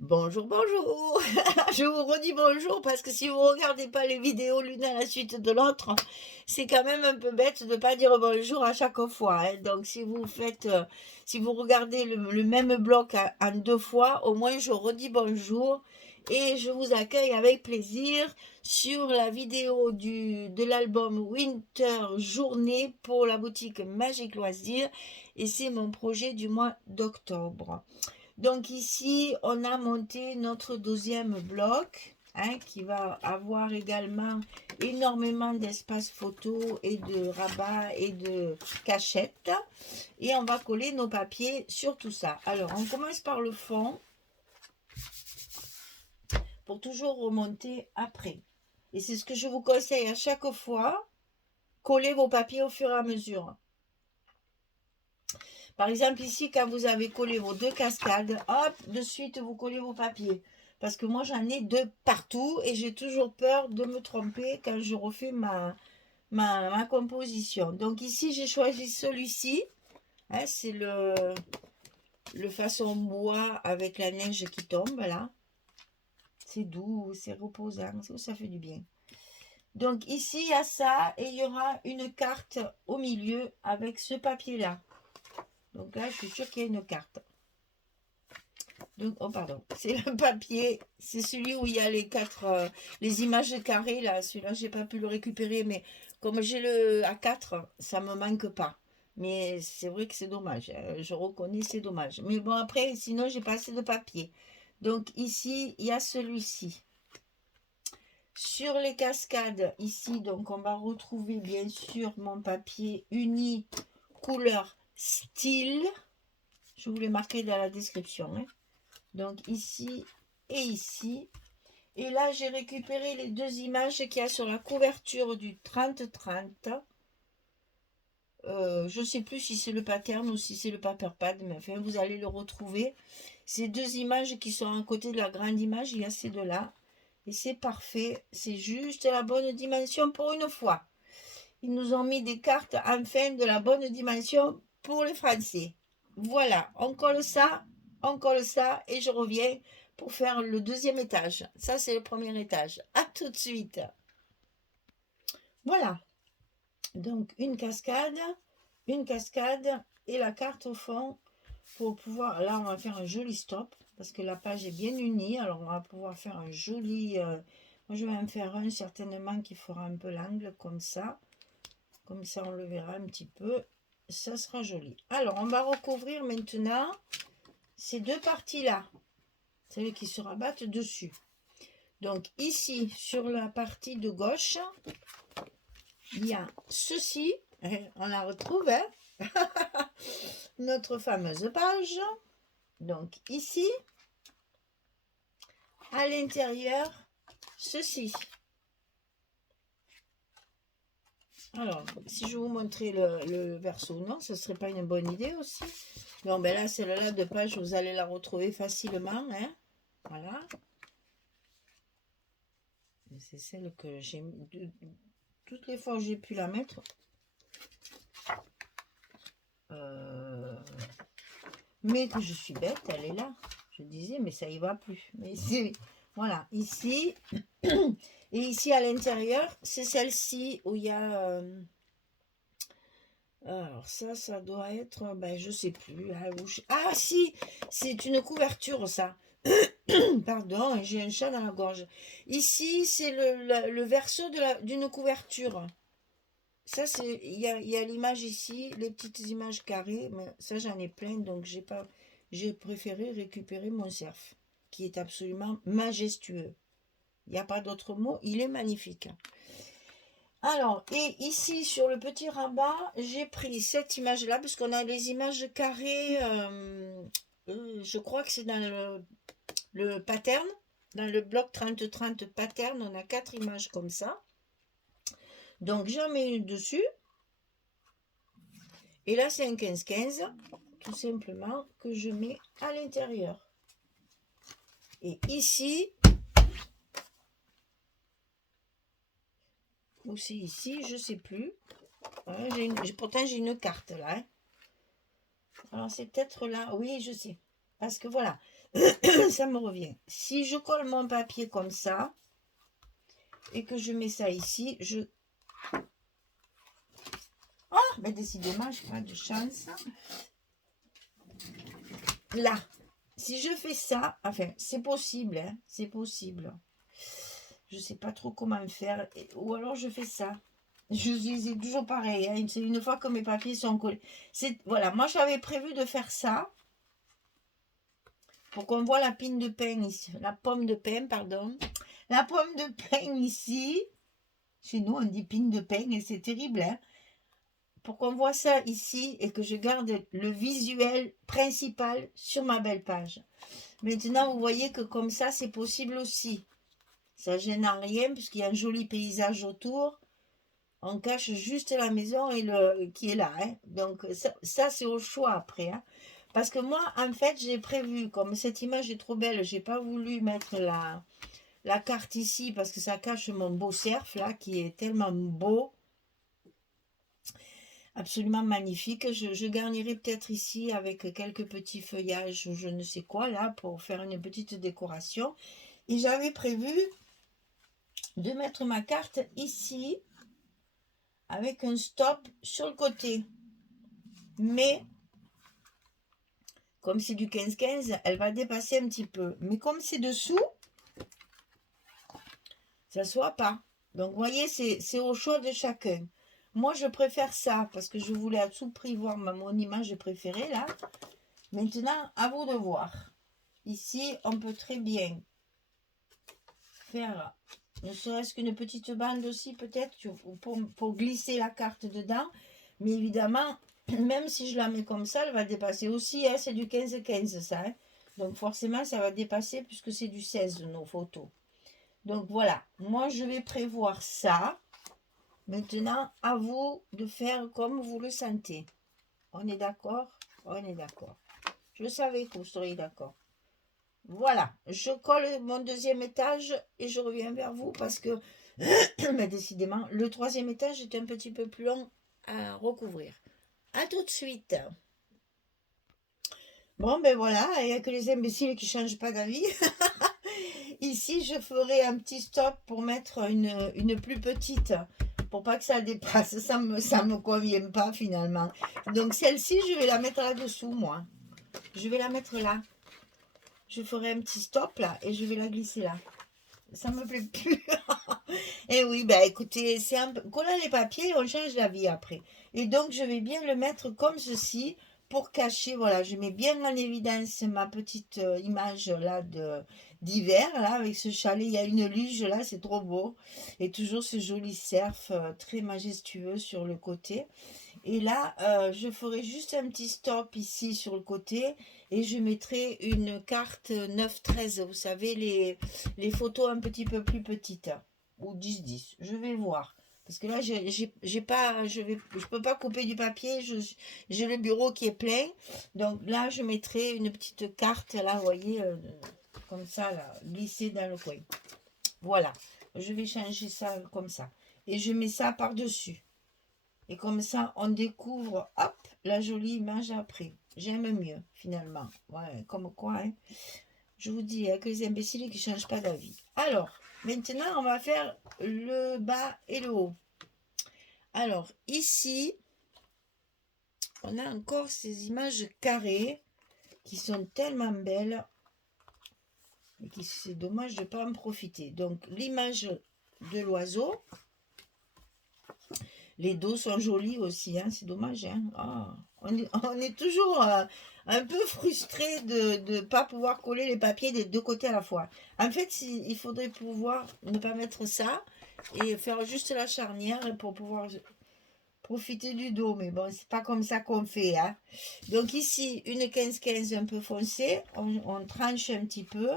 Bonjour, bonjour. Je vous redis bonjour parce que si vous regardez pas les vidéos l'une à la suite de l'autre, c'est quand même un peu bête de pas dire bonjour à chaque fois, hein. Donc si vous regardez le même bloc en deux fois, au moins je redis bonjour et je vous accueille avec plaisir sur la vidéo de l'album Winter Journée pour la boutique Magique Loisirs, et c'est mon projet du mois d'octobre. Donc ici, on a monté notre deuxième bloc, hein, qui va avoir également énormément d'espace photo et de rabat et de cachettes. Et on va coller nos papiers sur tout ça. Alors, on commence par le fond pour toujours remonter après. Et c'est ce que je vous conseille à chaque fois, coller vos papiers au fur et à mesure. Par exemple, ici, quand vous avez collé vos deux cascades, hop, de suite, vous collez vos papiers. Parce que moi, j'en ai deux partout et j'ai toujours peur de me tromper quand je refais ma composition. Donc ici, j'ai choisi celui-ci. Hein, c'est le façon bois avec la neige qui tombe, là. C'est doux, c'est reposant, ça fait du bien. Donc ici, il y a ça et il y aura une carte au milieu avec ce papier-là. Donc là, je suis sûre qu'il y a une carte. Donc, oh pardon, c'est le papier, c'est celui où il y a les images carrées là. Celui-là, j'ai pas pu le récupérer, mais comme j'ai le A4, ça me manque pas. Mais c'est vrai que c'est dommage, je reconnais, c'est dommage. Mais bon, après, sinon, j'ai pas assez de papier. Donc ici, il y a celui-ci. Sur les cascades, ici, donc on va retrouver bien sûr mon papier uni couleur style. Je vous l'ai marqué dans la description, hein. Donc ici et ici. Et là, j'ai récupéré les deux images qu'il y a sur la couverture du 30-30. Je ne sais plus si c'est le pattern ou si c'est le paper pad, mais enfin, vous allez le retrouver. Ces deux images qui sont à côté de la grande image, il y a ces deux-là. Et c'est parfait, c'est juste la bonne dimension pour une fois. Ils nous ont mis des cartes enfin de la bonne dimension pour les Français. Voilà, on colle ça et je reviens pour faire le deuxième étage. Ça, c'est le premier étage. À tout de suite. Voilà, donc une cascade et la carte au fond pour pouvoir... Là, on va faire un joli stop parce que la page est bien unie. Alors, on va pouvoir faire un joli... moi, je vais en faire un certainement qui fera un peu l'angle comme ça. Comme ça, on le verra un petit peu. Ça sera joli. Alors, on va recouvrir maintenant ces deux parties-là. Celles qui se rabattent dessus. Donc, ici, sur la partie de gauche, il y a ceci. On la retrouve, hein. Notre fameuse page. Donc, ici, à l'intérieur, ceci. Alors, si je vous montrais le verso, non, ce serait pas une bonne idée aussi. Bon, ben là, celle-là de page, vous allez la retrouver facilement, hein. Voilà. C'est celle que j'ai... Toutes les fois que j'ai pu la mettre. Mais que je suis bête, elle est là. Je disais, mais ça y va plus. Mais c'est... Voilà, ici. Et ici, à l'intérieur, c'est celle-ci où il y a... alors ça doit être... Ben, je sais plus. Ah si, c'est une couverture, ça. Pardon, j'ai un chat dans la gorge. Ici, c'est le verso d'une couverture. Ça, c'est, il y a l'image ici, les petites images carrées, mais ça, j'en ai plein, donc j'ai préféré récupérer mon cerf, qui est absolument majestueux. Il n'y a pas d'autre mot, il est magnifique. Alors, et ici, sur le petit rabat, j'ai pris cette image-là, parce qu'on a les images carrées, je crois que c'est dans le pattern, dans le bloc 30-30 pattern, on a 4 images comme ça. Donc, j'en mets une dessus. Et là, c'est un 15-15, tout simplement, que je mets à l'intérieur. Et ici, ou c'est ici, je ne sais plus. Ouais, pourtant, j'ai une carte là, hein. Alors, c'est peut-être là. Oui, je sais. Parce que voilà, Ça me revient. Si je colle mon papier comme ça, et que je mets ça ici, Ah, mais décidément, je n'ai pas de chance. Là, si je fais ça, enfin, c'est possible, hein, c'est possible. Je ne sais pas trop comment faire, ou alors je fais ça. C'est toujours pareil, hein, c'est une fois que mes papiers sont collés. Voilà, moi j'avais prévu de faire ça, pour qu'on voit la pine de pain ici, la pomme de pain, pardon. La pomme de pain ici, chez nous on dit pine de pain, et c'est terrible, hein. Pour qu'on voit ça ici et que je garde le visuel principal sur ma belle page. Maintenant, vous voyez que comme ça, c'est possible aussi. Ça gêne en rien puisqu'il y a un joli paysage autour. On cache juste la maison qui est là, hein. Donc ça c'est au choix après, hein. Parce que moi, en fait, j'ai prévu, comme cette image est trop belle, j'ai pas voulu mettre la carte ici parce que ça cache mon beau cerf là qui est tellement beau. Absolument magnifique. Je garnirai peut-être ici avec quelques petits feuillages ou je ne sais quoi là pour faire une petite décoration. Et j'avais prévu de mettre ma carte ici avec un stop sur le côté. Mais comme c'est du 15-15, elle va dépasser un petit peu. Mais comme c'est dessous, ça ne se voit pas. Donc vous voyez, c'est au choix de chacun. Moi, je préfère ça parce que je voulais à tout prix voir mon image préférée là. Maintenant, à vous de voir. Ici, on peut très bien faire ne serait-ce qu'une petite bande aussi peut-être pour glisser la carte dedans. Mais évidemment, même si je la mets comme ça, elle va dépasser aussi. Hein, c'est du 15-15 ça. Hein. Donc forcément, ça va dépasser puisque c'est du 16 nos photos. Donc voilà, moi je vais prévoir ça. Maintenant, à vous de faire comme vous le sentez. On est d'accord? On est d'accord. Je savais que vous seriez d'accord. Voilà, je colle mon deuxième étage et je reviens vers vous parce que, mais décidément, le troisième étage est un petit peu plus long à recouvrir. À tout de suite. Bon, ben voilà, il n'y a que les imbéciles qui ne changent pas d'avis. Ici, je ferai un petit stop pour mettre une plus petite, pour pas que ça dépasse. Ça me convient pas finalement. Donc celle-ci, je vais la mettre là-dessous, moi. Je vais la mettre là. Je ferai un petit stop là et je vais la glisser là. Ça me plaît plus. Et oui, bah écoutez, c'est un peu... Collant les papiers, on change la vie après. Et donc, je vais bien le mettre comme ceci pour cacher, voilà, je mets bien en évidence ma petite image là d'hiver, là, avec ce chalet. Il y a une luge là, c'est trop beau. Et toujours ce joli cerf très majestueux sur le côté. Et là, je ferai juste un petit stop ici sur le côté et je mettrai une carte 9-13. Vous savez, les photos un petit peu plus petites ou 10-10. Je vais voir. Parce que là, j'ai pas, je peux pas couper du papier. J'ai le bureau qui est plein. Donc là, je mettrai une petite carte, là, vous voyez, comme ça, là, glissée dans le coin. Voilà. Je vais changer ça comme ça. Et je mets ça par-dessus. Et comme ça, on découvre, hop, la jolie image après. J'aime mieux, finalement. Ouais, comme quoi, hein. Je vous dis, il y a que les imbéciles qui ne changent pas d'avis. Alors, maintenant, on va faire le bas et le haut. Alors, ici, on a encore ces images carrées qui sont tellement belles. Et qui c'est dommage de ne pas en profiter. Donc, l'image de l'oiseau. Les dos sont jolis aussi, hein, c'est dommage. Hein. Ah, on est toujours un peu frustré de ne pas pouvoir coller les papiers des deux côtés à la fois. En fait, il faudrait pouvoir ne pas mettre ça et faire juste la charnière pour pouvoir profiter du dos. Mais bon, c'est pas comme ça qu'on fait. Hein. Donc ici, une 15-15 un peu foncée. On tranche un petit peu.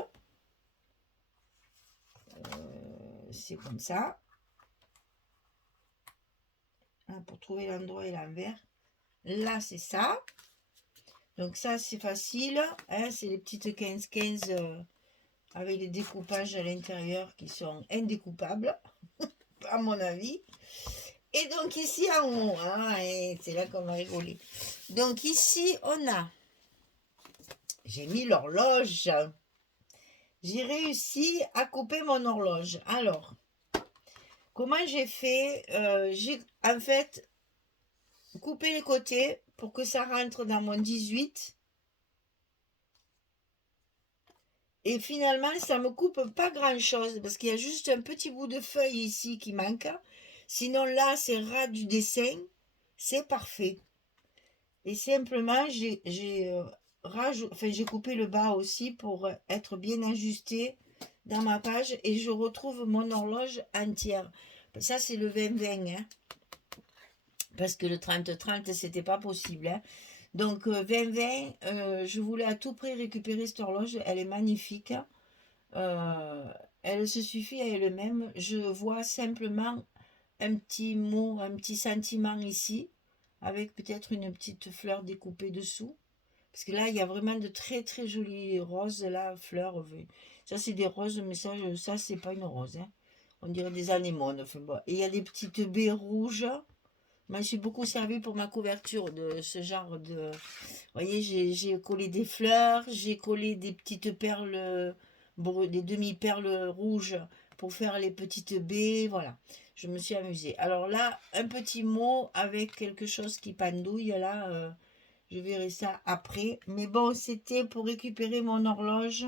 C'est comme ça. Pour trouver l'endroit et l'envers. Là, c'est ça. Donc ça, c'est facile. Hein, c'est les petites 15-15 avec les découpages à l'intérieur qui sont indécoupables, à mon avis. Et donc ici en haut, hein, c'est là qu'on va rigoler. Donc ici, on a... j'ai mis l'horloge. J'ai réussi à couper mon horloge. Alors, comment j'ai fait? J'ai en fait coupé les côtés pour que ça rentre dans mon 18. Et finalement, ça me coupe pas grand-chose parce qu'il y a juste un petit bout de feuille ici qui manque. Sinon, là, c'est ras du dessin. C'est parfait. Et simplement, j'ai coupé le bas aussi pour être bien ajusté dans ma page et je retrouve mon horloge entière. Ça, c'est le 20-20, hein, parce que le 30-30, c'était pas possible, hein. Donc, 20-20, je voulais à tout prix récupérer cette horloge. Elle est magnifique. Elle se suffit à elle-même. Je vois simplement un petit mot, un petit sentiment ici, avec peut-être une petite fleur découpée dessous. Parce que là, il y a vraiment de très très jolies roses, là, fleurs. Ça, c'est des roses, mais ça c'est pas une rose, hein. On dirait des anémones. Enfin, bon. Et il y a des petites baies rouges. Moi, je suis beaucoup servi pour ma couverture de ce genre de... Vous voyez, j'ai collé des fleurs, j'ai collé des petites perles, des demi-perles rouges pour faire les petites baies. Voilà, je me suis amusée. Alors là, un petit mot avec quelque chose qui pendouille. Là, je verrai ça après. Mais bon, c'était pour récupérer mon horloge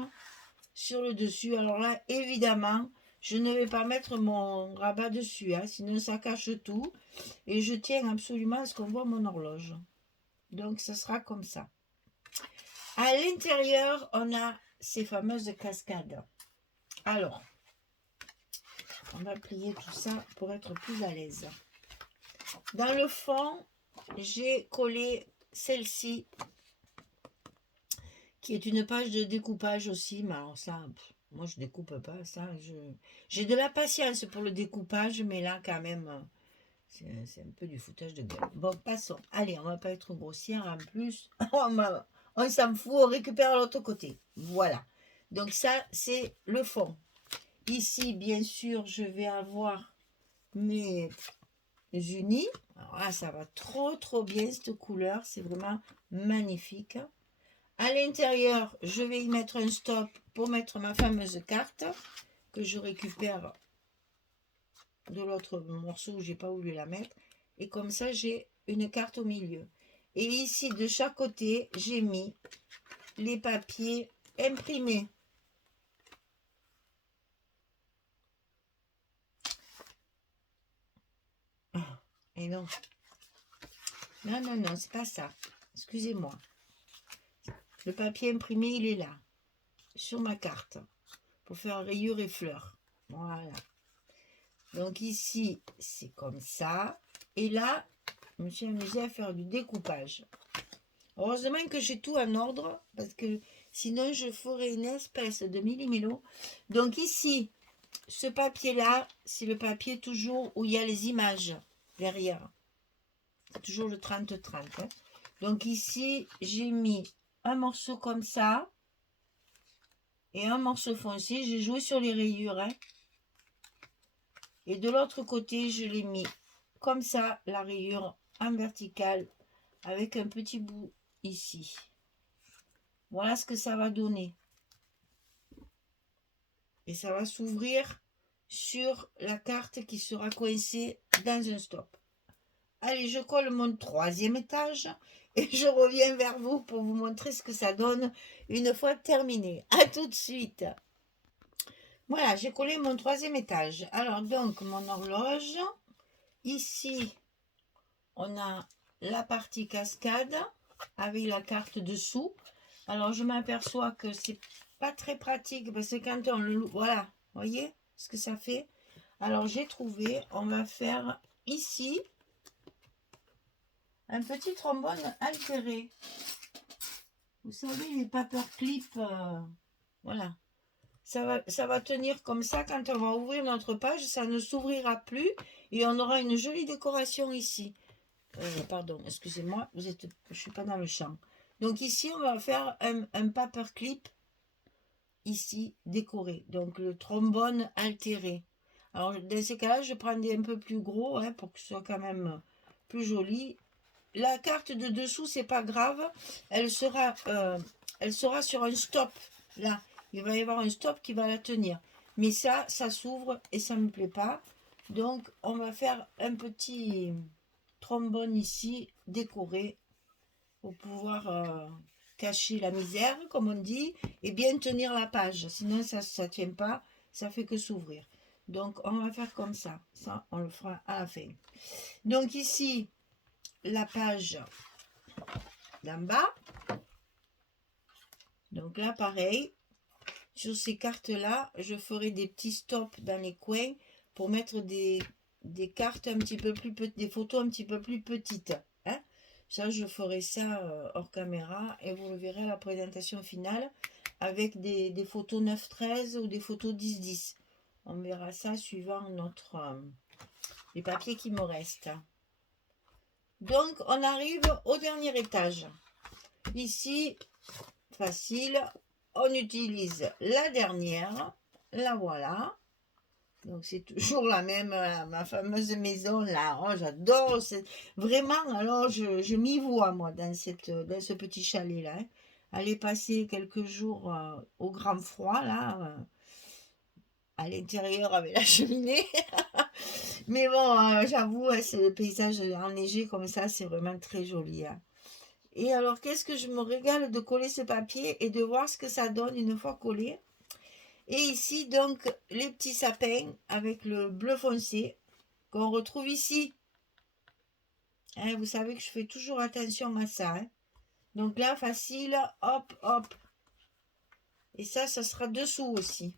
sur le dessus. Alors là, évidemment, je ne vais pas mettre mon rabat dessus, hein, sinon ça cache tout. Et je tiens absolument à ce qu'on voit mon horloge. Donc, ce sera comme ça. À l'intérieur, on a ces fameuses cascades. Alors, on va plier tout ça pour être plus à l'aise. Dans le fond, j'ai collé celle-ci, qui est une page de découpage aussi. Mais alors ça, moi je découpe pas ça. J'ai de la patience pour le découpage, mais là quand même, c'est un peu du foutage de gueule. Bon, passons. Allez, on va pas être grossière en plus. On s'en fout, on récupère l'autre côté. Voilà. Donc ça, c'est le fond. Ici, bien sûr, je vais avoir mes unis. Alors là, ça va trop, trop bien, cette couleur. C'est vraiment magnifique. À l'intérieur, je vais y mettre un stop pour mettre ma fameuse carte que je récupère de l'autre morceau où j'ai pas voulu la mettre. Et comme ça, j'ai une carte au milieu. Et ici, de chaque côté, j'ai mis les papiers imprimés. Et non. Non, non, non, c'est pas ça. Excusez-moi. Le papier imprimé, il est là. Sur ma carte. Pour faire rayures et fleurs. Voilà. Donc ici, c'est comme ça. Et là, je me suis amusée à faire du découpage. Heureusement que j'ai tout en ordre, parce que sinon je ferais une espèce de millimélo. Donc ici, ce papier-là, c'est le papier toujours où il y a les images derrière. C'est toujours le 30-30. Hein. Donc ici, j'ai mis un morceau comme ça et un morceau foncé. J'ai joué sur les rayures. Hein. Et de l'autre côté, je l'ai mis comme ça, la rayure en verticale, avec un petit bout ici. Voilà ce que ça va donner. Et ça va s'ouvrir sur la carte qui sera coincée dans un stop. Allez, je colle mon troisième étage et je reviens vers vous pour vous montrer ce que ça donne une fois terminé. À tout de suite. Voilà, j'ai collé mon troisième étage. Alors donc, mon horloge. Ici, on a la partie cascade avec la carte dessous. Alors, je m'aperçois que c'est pas très pratique parce que quand on le... Voilà, voyez ce que ça fait. Alors, j'ai trouvé, on va faire ici un petit trombone altéré. Vous savez, les paperclips, voilà. Ça va tenir comme ça. Quand on va ouvrir notre page, ça ne s'ouvrira plus et on aura une jolie décoration ici. Pardon, excusez-moi, je ne suis pas dans le champ. Donc ici, on va faire un paperclip ici décoré. Donc le trombone altéré. Alors dans ces cas-là, je prends des un peu plus gros hein, pour que ce soit quand même plus joli. La carte de dessous, c'est pas grave. Elle sera elle sera sur un stop. Là, il va y avoir un stop qui va la tenir. Mais ça s'ouvre et ça ne me plaît pas. Donc, on va faire un petit trombone ici, décoré, pour pouvoir cacher la misère, comme on dit, et bien tenir la page. Sinon, ça ne tient pas, ça fait que s'ouvrir. Donc, on va faire comme ça. Ça, on le fera à la fin. Donc, ici, la page d'en bas. Donc là, pareil, sur ces cartes-là, je ferai des petits stops dans les coins pour mettre des cartes un petit peu plus petites, des photos un petit peu plus petites. Hein. Ça, je ferai ça hors caméra et vous le verrez à la présentation finale avec des photos 9-13 ou des photos 10-10. On verra ça suivant les papiers qui me restent. Donc, on arrive au dernier étage. Ici, facile, on utilise la dernière, la voilà. Donc c'est toujours la même, ma fameuse maison là. Oh, j'adore, vraiment. Alors je m'y vois moi dans ce petit chalet là. Hein. Aller passer quelques jours au grand froid là, à l'intérieur avec la cheminée. Mais bon, j'avoue, c'est le paysage enneigé comme ça, c'est vraiment très joli. Hein. Et alors, qu'est-ce que je me régale de coller ce papier et de voir ce que ça donne une fois collé. Et ici, donc, les petits sapins avec le bleu foncé qu'on retrouve ici. Hein, vous savez que je fais toujours attention à ça. Hein. Donc là, facile, hop, hop. Et ça sera dessous aussi.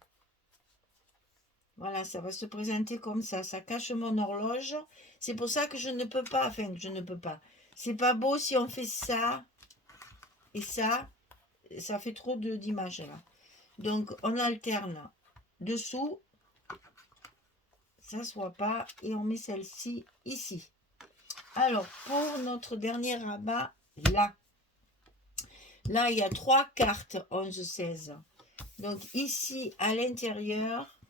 Voilà, ça va se présenter comme ça. Ça cache mon horloge. C'est pour ça que je ne peux pas, enfin, je ne peux pas. C'est pas beau si on fait ça et ça. Ça fait trop d'images là. Donc, on alterne dessous. Ça ne soit pas. Et on met celle-ci ici. Alors, pour notre dernier rabat, là. Là, il y a 3 cartes 11-16. Donc, ici, à l'intérieur,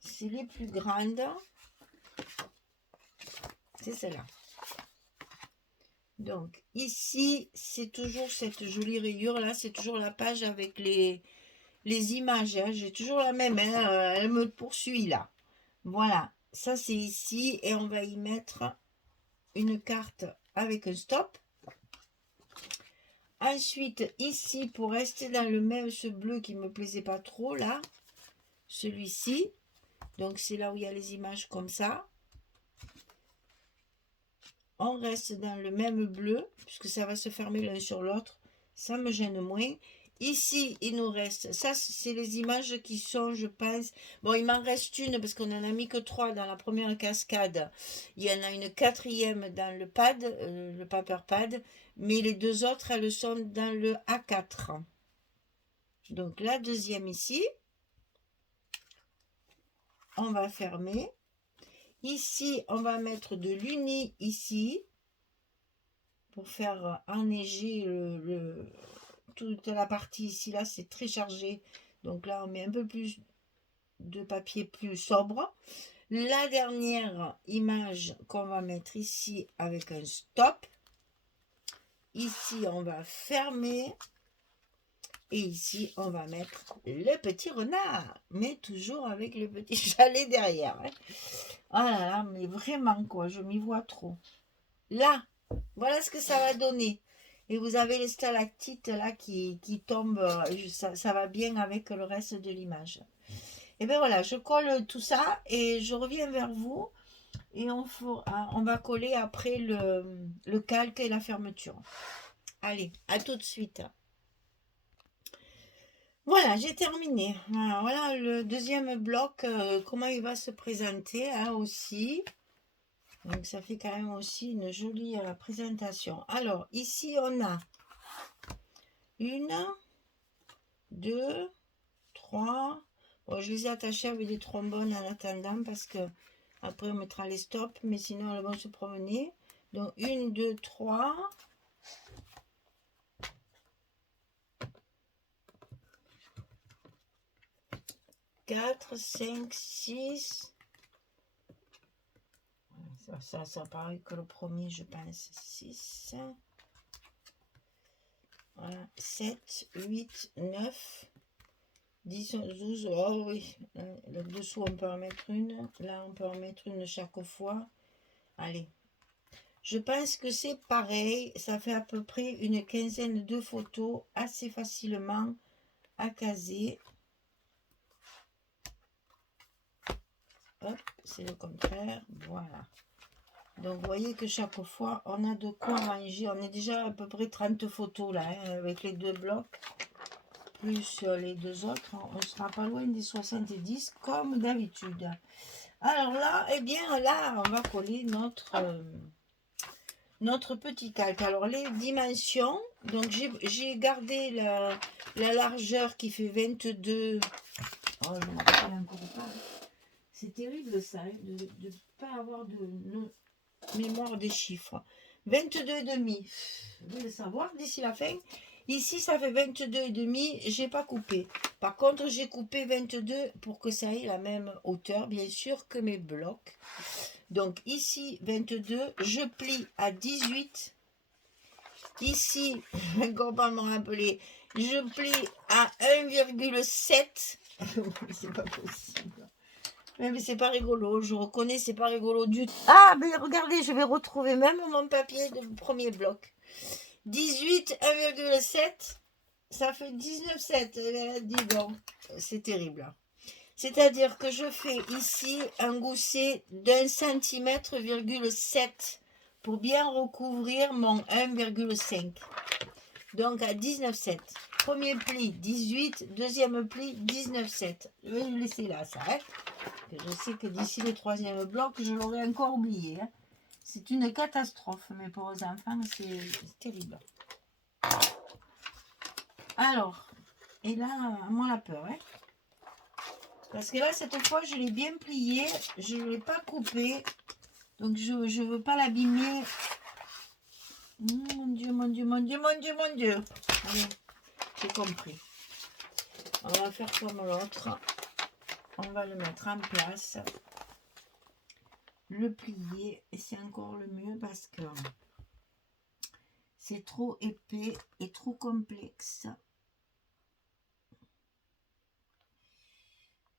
c'est les plus grandes. C'est celle-là. Donc, ici, c'est toujours cette jolie rayure. Là, c'est toujours la page avec les images. Hein. J'ai toujours la même. Hein. Elle me poursuit, là. Voilà. Ça, c'est ici. Et on va y mettre une carte avec un stop. Ensuite, ici, pour rester dans le même, ce bleu qui ne me plaisait pas trop, là. Celui-ci. Donc, c'est là où il y a les images comme ça. On reste dans le même bleu, puisque ça va se fermer l'un sur l'autre. Ça me gêne moins. Ici, il nous reste... Ça, c'est les images qui sont, je pense... Bon, il m'en reste une, parce qu'on n'en a mis que 3 dans la première cascade. Il y en a une 4e dans le pad, le paper pad. Mais les 2 autres, elles sont dans le A4. Donc, la deuxième ici. On va fermer. Ici, on va mettre de l'uni ici pour faire enneiger toute la partie ici. Là, c'est très chargé. Donc là, on met un peu plus de papier plus sobre. La dernière image qu'on va mettre ici avec un stop. Ici, on va fermer. Et ici, on va mettre le petit renard. Mais toujours avec le petit chalet derrière. Hein. Oh là là, mais vraiment quoi, je m'y vois trop. Là, voilà ce que ça va donner. Et vous avez les stalactites là qui tombent. Ça va bien avec le reste de l'image. Et bien voilà, je colle tout ça et je reviens vers vous. Et on va coller après le calque et la fermeture. Allez, à tout de suite. Voilà, j'ai terminé. Voilà le deuxième bloc, comment il va se présenter hein, aussi. Donc ça fait quand même aussi une jolie présentation. Alors ici on a 1, 2, 3. Bon, je les ai attachés avec des trombones en attendant parce que après on mettra les stops, mais sinon elles vont se promener. Donc 1, 2, 3. 4, 5, 6. Ça paraît que le premier, je pense, 6. Voilà, 7, 8, 9, 10, 11, 12. Oh oui, là-dessous on peut en mettre une. Là on peut en mettre une chaque fois. Allez. Je pense que c'est pareil. Ça fait à peu près une quinzaine de photos assez facilement à caser. Hop, c'est le contraire. Voilà. Donc, vous voyez que chaque fois, on a de quoi ranger. On est déjà à peu près 30 photos là, hein, avec les deux blocs, plus les deux autres. On ne sera pas loin des 70 comme d'habitude. Alors là, eh bien là, on va coller notre petit calque. Alors, les dimensions, donc j'ai gardé la largeur qui fait 22. Oh, je me rappelle encore pas. C'est terrible ça, hein, de ne pas avoir de mémoire des chiffres. 22,5. Vous voulez le savoir d'ici la fin. Ici, ça fait 22,5. J'ai pas coupé. Par contre, j'ai coupé 22 pour que ça ait la même hauteur, bien sûr, que mes blocs. Donc ici, 22. Je plie à 18. Ici, comment me rappeler, je plie à 1,7. C'est pas possible. Mais c'est pas rigolo, je reconnais, c'est pas rigolo du tout. Ah, mais regardez, je vais retrouver même mon papier de premier bloc. 18, 1,7, ça fait 19,7. Dis donc, c'est terrible. C'est-à-dire que je fais ici un gousset d'1 cm,7 pour bien recouvrir mon 1,5. Donc à 19,7. Premier pli 18, deuxième pli 19,7. Je vais le laisser là, ça arrête. Je sais que d'ici le troisième bloc, je l'aurais encore oublié. Hein. C'est une catastrophe, mais pour les enfants, c'est terrible. Alors, et là, moi la peur. Hein. Parce que là, cette fois, je l'ai bien plié. Je ne l'ai pas coupé. Donc, je ne veux pas l'abîmer. Mon Dieu, mon Dieu, mon Dieu, mon Dieu, mon Dieu. Allez, j'ai compris. On va faire comme l'autre. On va le mettre en place. Le plier. Et c'est encore le mieux parce que c'est trop épais et trop complexe.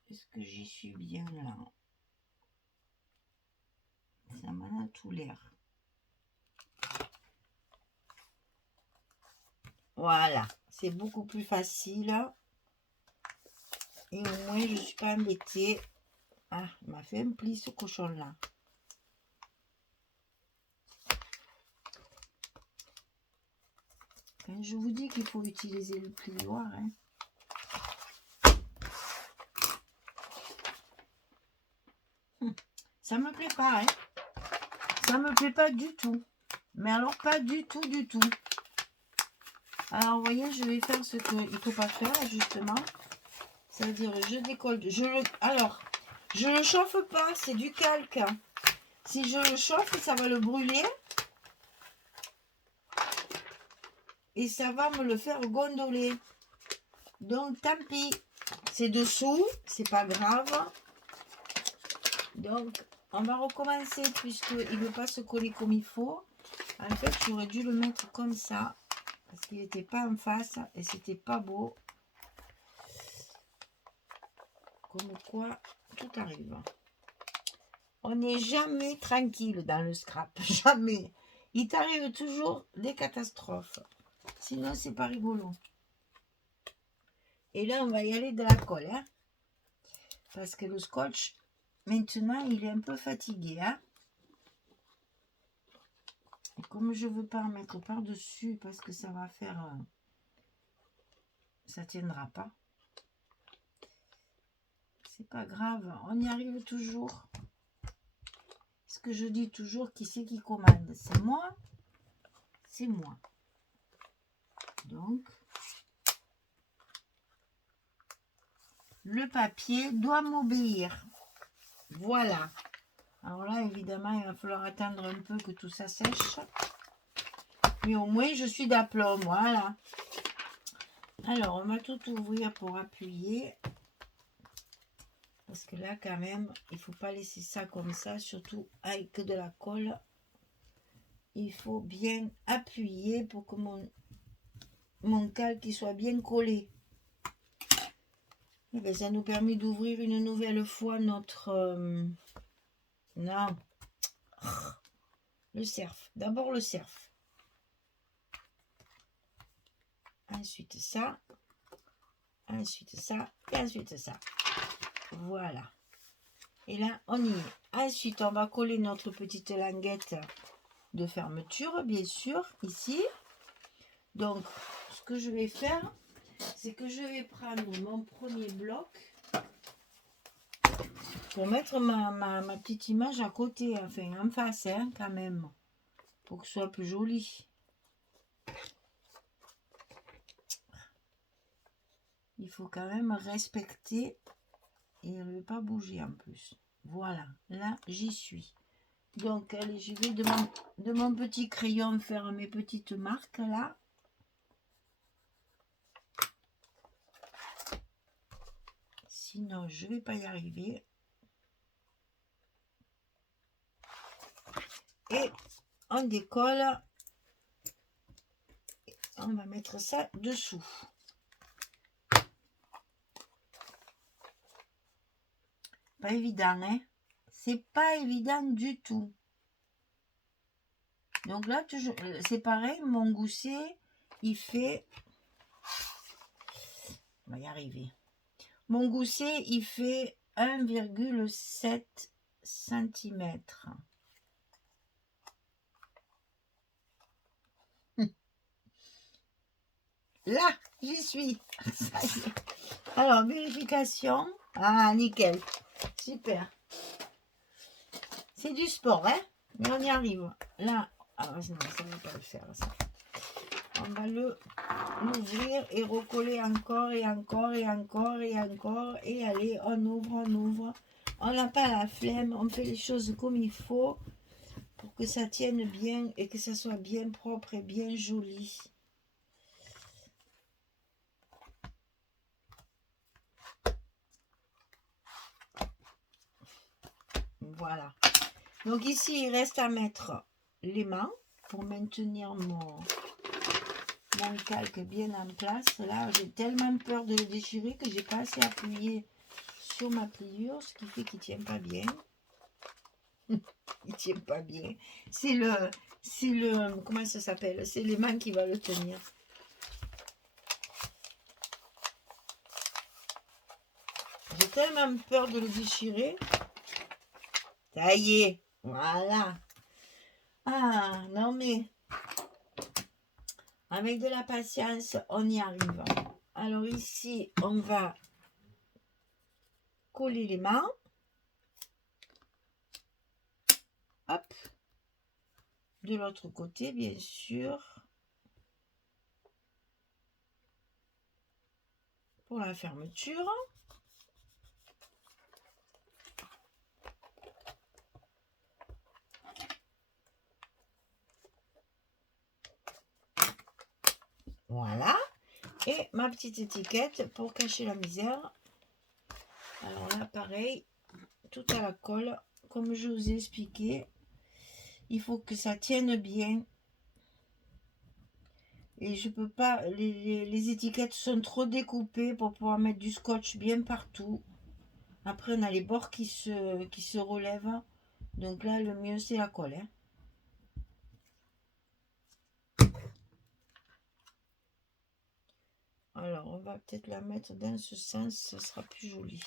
Est-ce que j'y suis bien là? Ça m'en a tout l'air. Voilà, c'est beaucoup plus facile. Et au moins, je ne suis pas embêtée. Ah, il m'a fait un pli ce cochon-là. Quand je vous dis qu'il faut utiliser le plioir, hein. Ça me plaît pas, hein. Ça me plaît pas du tout. Mais alors, pas du tout, du tout. Alors, vous voyez, je vais faire ce qu'il ne faut pas faire, justement. C'est-à-dire, je décolle. Alors, je ne le chauffe pas, c'est du calque. Si je le chauffe, ça va le brûler. Et ça va me le faire gondoler. Donc, tant pis. C'est dessous, c'est pas grave. Donc, on va recommencer puisqu'il ne veut pas se coller comme il faut. En fait, j'aurais dû le mettre comme ça. Parce qu'il n'était pas en face et c'était pas beau. Comme quoi, tout arrive. On n'est jamais tranquille dans le scrap. Jamais. Il t'arrive toujours des catastrophes. Sinon, c'est pas rigolo. Et là, on va y aller de la colle. Hein, parce que le scotch, maintenant, il est un peu fatigué. Hein. Et comme je ne veux pas en mettre par-dessus parce que ça va faire... ça ne tiendra pas. C'est pas grave. On y arrive toujours. Ce que je dis toujours, qui c'est qui commande? C'est moi. C'est moi. Donc, le papier doit m'obéir. Voilà. Alors là, évidemment, il va falloir attendre un peu que tout ça sèche. Mais au moins, je suis d'aplomb. Voilà. Alors, on va tout ouvrir pour appuyer. Parce que là, quand même, il ne faut pas laisser ça comme ça. Surtout avec de la colle. Il faut bien appuyer pour que mon mon calque qui soit bien collé. Et bien, ça nous permet d'ouvrir une nouvelle fois notre... non. Le cerf. D'abord le cerf. Ensuite ça. Ensuite ça. Et ensuite ça. Voilà. Et là, on y est. Ensuite, on va coller notre petite languette de fermeture, bien sûr, ici. Donc, ce que je vais faire, c'est que je vais prendre mon premier bloc pour mettre ma petite image à côté, enfin en face, hein, quand même, pour que ce soit plus joli. Il faut quand même respecter et elle ne veut pas bouger en plus. Voilà, là j'y suis. Donc allez, je vais de mon petit crayon faire mes petites marques là. Sinon je ne vais pas y arriver. Et on décolle. On va mettre ça dessous. Pas évident, hein? C'est pas évident du tout. Donc là, toujours, c'est pareil, mon gousset, il fait... On va y arriver. Mon gousset, il fait 1,7 cm. Là, j'y suis. Ça y est. Alors, vérification. Ah, nickel. Super. C'est du sport, hein? Mais on y arrive. Là, ah non, ça ne va pas le faire, ça. On va l'ouvrir et recoller encore et encore et encore et encore. Et allez, on ouvre, on ouvre. On n'a pas la flemme, on fait les choses comme il faut pour que ça tienne bien et que ça soit bien propre et bien joli. Voilà. Donc ici, il reste à mettre les mains pour maintenir mon calque bien en place. Là, j'ai tellement peur de le déchirer que j'ai pas assez appuyé sur ma pliure, ce qui fait qu'il tient pas bien. Il tient pas bien. C'est le, comment ça s'appelle? C'est les mains qui vont le tenir. J'ai tellement peur de le déchirer. Ça y est, voilà. Ah, non mais, avec de la patience, on y arrive. Alors ici, on va coller les mains. Hop. De l'autre côté, bien sûr. Pour la fermeture. Voilà. Et ma petite étiquette pour cacher la misère. Alors là, pareil, tout à la colle. Comme je vous ai expliqué, il faut que ça tienne bien. Et je peux pas, les étiquettes sont trop découpées pour pouvoir mettre du scotch bien partout. Après, on a les bords qui se relèvent. Donc là, le mieux, c'est la colle. Hein. Alors, on va peut-être la mettre dans ce sens, ce sera plus joli.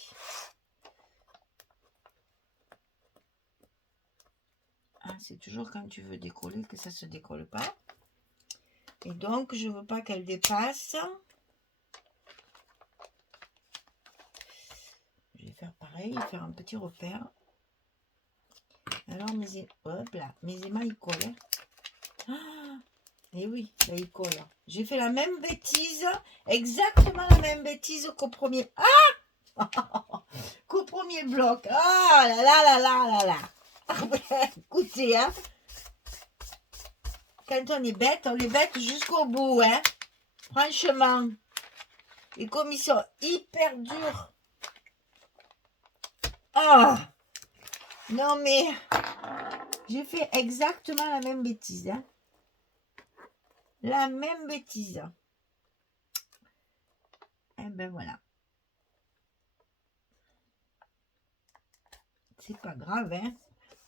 Ah, c'est toujours quand tu veux décoller que ça ne se décolle pas. Et donc, je ne veux pas qu'elle dépasse. Je vais faire pareil, faire un petit repère. Alors, hop là, mes émails ils collent. Ah, et oui, là, ils collent. J'ai fait la même bêtise, exactement la même bêtise qu'au premier. Ah qu'au premier bloc. Ah là là là là là là. Écoutez, hein. Quand on est bête jusqu'au bout, hein. Franchement. Et comme ils sont hyper durs. Ah. Non mais, j'ai fait exactement la même bêtise. Hein. La même bêtise. Et ben voilà. C'est pas grave, hein.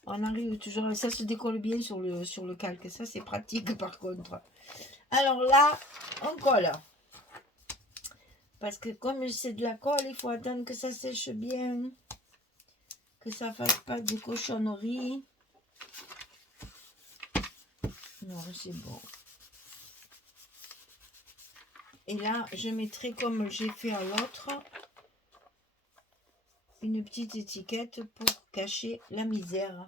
On arrive toujours, ça se décolle bien sur le calque. Ça, c'est pratique par contre. Alors là, on colle. Parce que comme c'est de la colle, il faut attendre que ça sèche bien. Que ça fasse pas de cochonnerie. Non, c'est bon. Et là, je mettrai comme j'ai fait à l'autre, une petite étiquette pour cacher la misère.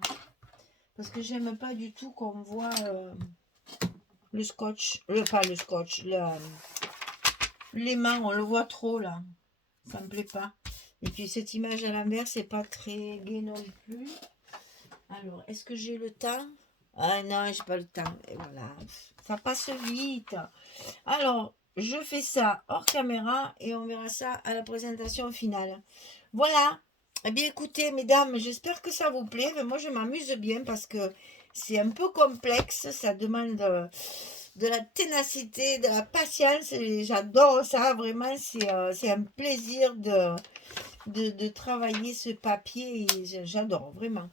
Parce que j'aime pas du tout qu'on voit le scotch. Pas le scotch, l'aimant, on le voit trop là. Ça me plaît pas. Et puis cette image à l'envers, c'est pas très gai non plus. Alors, est-ce que j'ai le temps? Ah non, j'ai pas le temps. Et voilà, ça passe vite. Alors, je fais ça hors caméra et on verra ça à la présentation finale. Voilà. Eh bien, écoutez, mesdames, j'espère que ça vous plaît. Mais moi, je m'amuse bien parce que c'est un peu complexe. Ça demande de la ténacité, de la patience. Et j'adore ça. Vraiment, c'est un plaisir de travailler ce papier. Et j'adore, vraiment.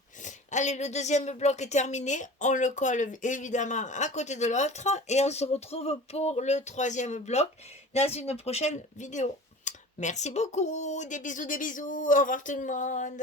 Allez, le deuxième bloc est terminé. On le colle évidemment à côté de l'autre. Et on se retrouve pour le troisième bloc dans une prochaine vidéo. Merci beaucoup. Des bisous, des bisous. Au revoir tout le monde.